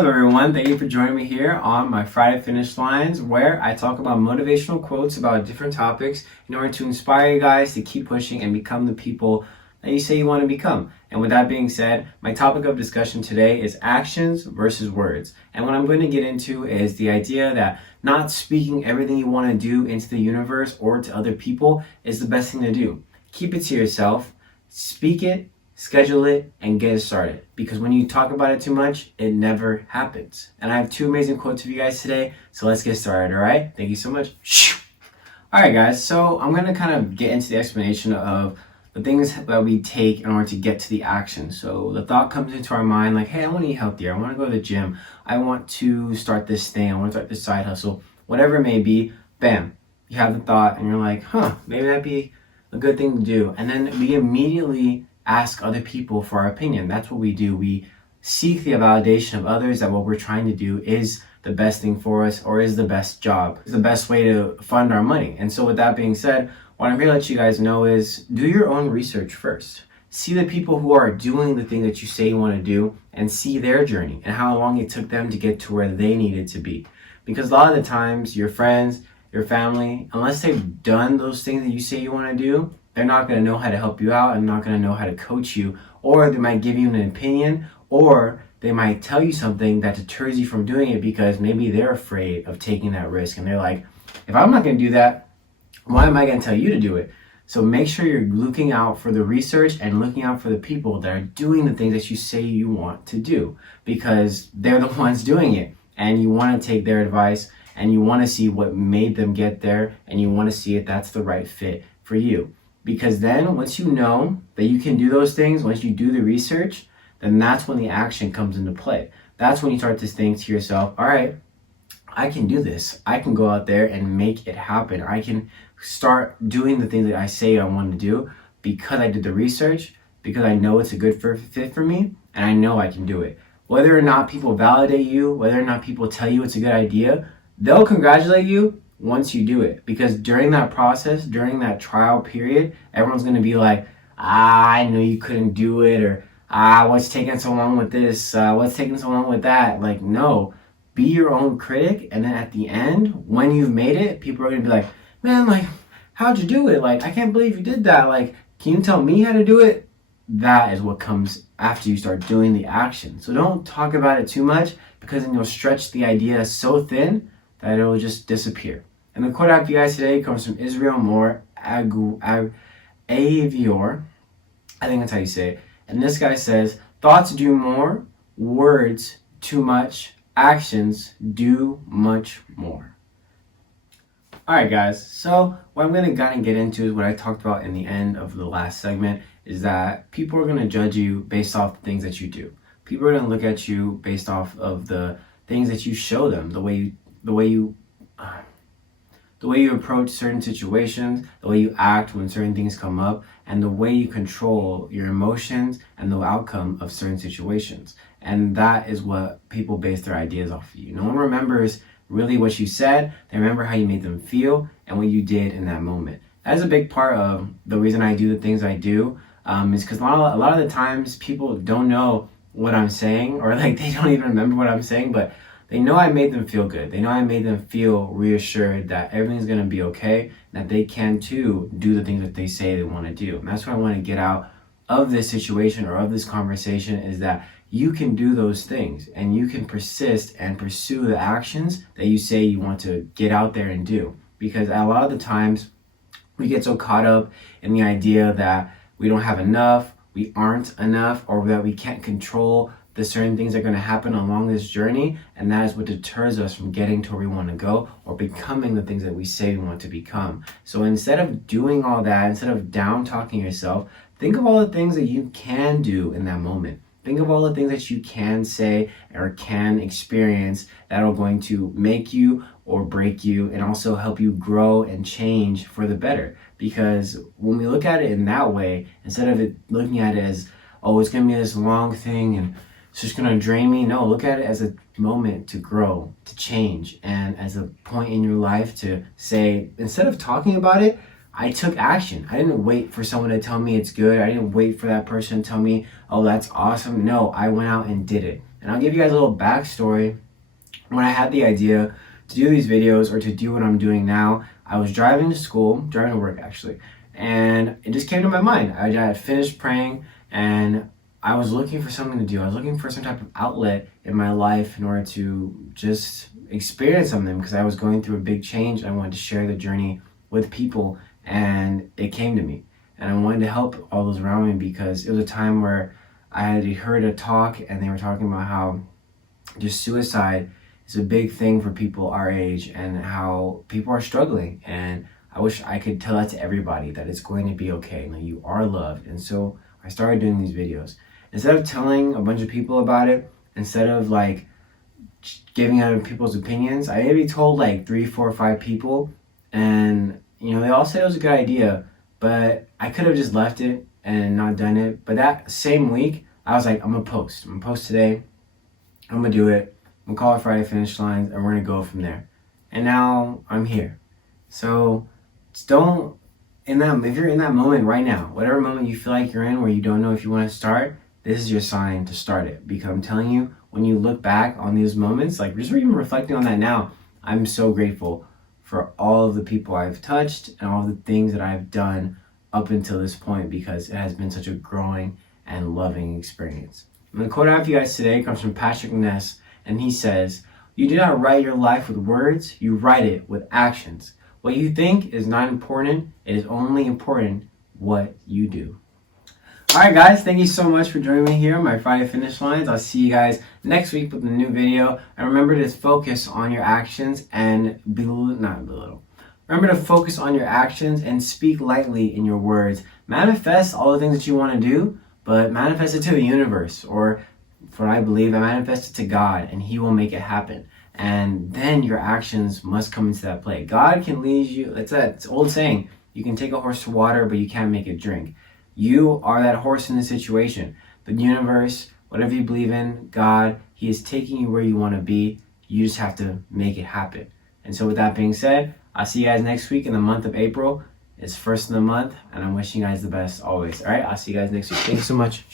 up, everyone? Thank you for joining me here on my Friday Finish Lines, where I talk about motivational quotes about different topics in order to inspire you guys to keep pushing and become the people that you say you want to become. And with that being said, my topic of discussion today is actions versus words. And what I'm going to get into is the idea that not speaking everything you want to do into the universe or to other people is the best thing to do. Keep it to yourself, speak it, schedule it, and get it started. Because when you talk about it too much, it never happens. And I have two amazing quotes for you guys today, so let's get started, all right? Thank you so much. All right, guys, so I'm going to kind of get into the explanation of the things that we take in order to get to the action. So the thought comes into our mind like, hey, I want to eat healthier. I want to go to the gym. I want to start this thing. I want to start this side hustle. Whatever it may be, bam, you have the thought and you're like, maybe that'd be a good thing to do. And then we immediately ask other people for our opinion. That's what we do. We seek the validation of others that what we're trying to do is the best thing for us or is the best job, is the best way to fund our money. And so with that being said, what I'm here to let you guys know is do your own research first. See the people who are doing the thing that you say you want to do and see their journey and how long it took them to get to where they needed to be. Because a lot of the times your friends, your family, unless they've done those things that you say you want to do, they're not going to know how to help you out and not going to know how to coach you, or they might give you an opinion, or they might tell you something that deters you from doing it because maybe they're afraid of taking that risk and they're like, if I'm not going to do that, why am I going to tell you to do it? So make sure you're looking out for the research and looking out for the people that are doing the things that you say you want to do, because they're the ones doing it and you want to take their advice and you want to see what made them get there and you want to see if that's the right fit for you. Because then once you know that you can do those things, once you do the research, then that's when the action comes into play. That's when you start to think to yourself, all right, I can do this. I can go out there and make it happen. I can start doing the things that I say I want to do because I did the research, because I know it's a good fit for me, and I know I can do it. Whether or not people validate you, whether or not people tell you it's a good idea, they'll congratulate you once you do it. Because during that process, during that trial period, everyone's going to be like, I knew you couldn't do it, or what's taking so long with this? What's taking so long with that? Like, no, be your own critic. And then at the end, when you've made it, people are going to be like, man, like, how'd you do it? Like, I can't believe you did that. Like, can you tell me how to do it? That is what comes after you start doing the action. So don't talk about it too much, because then you'll stretch the idea so thin that it will just disappear. And the quote I have for you guys today comes from Israel Moore Avior. I think that's how you say it. And this guy says, thoughts do more, words too much, actions do much more. Alright guys, so what I'm going to kind of get into is what I talked about in the end of the last segment, is that people are going to judge you based off the things that you do. People are going to look at you based off of the things that you show them, the way you approach certain situations, the way you act when certain things come up, and the way you control your emotions and the outcome of certain situations. And that is what people base their ideas off of you. No one remembers really what you said. They remember how you made them feel and what you did in that moment. That is a big part of the reason I do the things I do, is because a lot of the times people don't know what I'm saying, or like they don't even remember what I'm saying, but they know I made them feel good. They know I made them feel reassured that everything's going to be okay, that they can too do the things that they say they want to do. And that's what I want to get out of this situation or of this conversation, is that you can do those things and you can persist and pursue the actions that you say you want to get out there and do. Because a lot of the times we get so caught up in the idea that we don't have enough, we aren't enough, or that we can't control the certain things that are going to happen along this journey, and that is what deters us from getting to where we want to go or becoming the things that we say we want to become. So instead of doing all that, instead of down talking yourself, think of all the things that you can do in that moment. Think of all the things that you can say or can experience that are going to make you or break you, and also help you grow and change for the better. Because when we look at it in that way, instead of it looking at it as, oh, it's going to be this long thing and it's just going to drain me. No, look at it as a moment to grow, to change, and as a point in your life to say, instead of talking about it, I took action. I didn't wait for someone to tell me it's good. I didn't wait for that person to tell me, oh, that's awesome. No, I went out and did it. And I'll give you guys a little backstory. When I had the idea to do these videos or to do what I'm doing now, I was driving to work actually, and it just came to my mind. I had finished praying and I was looking for something to do. I was looking for some type of outlet in my life in order to just experience something, because I was going through a big change and I wanted to share the journey with people, and it came to me. And I wanted to help all those around me, because it was a time where I had heard a talk and they were talking about how just suicide is a big thing for people our age and how people are struggling. And I wish I could tell that to everybody, that it's going to be okay and that you are loved. And so I started doing these videos. Instead of telling a bunch of people about it, instead of like giving out people's opinions, I maybe told like 3, 4, 5 people, and they all said it was a good idea, but I could have just left it and not done it. But that same week, I was like, I'm gonna post today, I'm gonna do it, I'm gonna call it Friday Finish Lines, and we're gonna go from there. And now I'm here. So just don't, if you're in that moment right now, whatever moment you feel like you're in where you don't know if you want to start, this is your sign to start it. Because I'm telling you, when you look back on these moments, like just even reflecting on that now, I'm so grateful for all of the people I've touched and all of the things that I've done up until this point, because it has been such a growing and loving experience. And the quote I have for you guys today comes from Patrick Ness, and he says, "You do not write your life with words, you write it with actions. What you think is not important, it is only important what you do." Alright guys, thank you so much for joining me here on my Friday Finish Lines. I'll see you guys next week with a new video. And remember to focus on your actions and not belittle. Remember to focus on your actions and speak lightly in your words. Manifest all the things that you want to do, but manifest it to the universe, or for what I believe, manifest it to God, and He will make it happen. And then your actions must come into that play. God can lead you. It's that old saying, you can take a horse to water, but you can't make it drink. You are that horse in the situation. The universe, whatever you believe in, God, He is taking you where you want to be. You just have to make it happen. And so with that being said, I'll see you guys next week in the month of April. It's first in the month, and I'm wishing you guys the best always. All right, I'll see you guys next week. Thank you so much.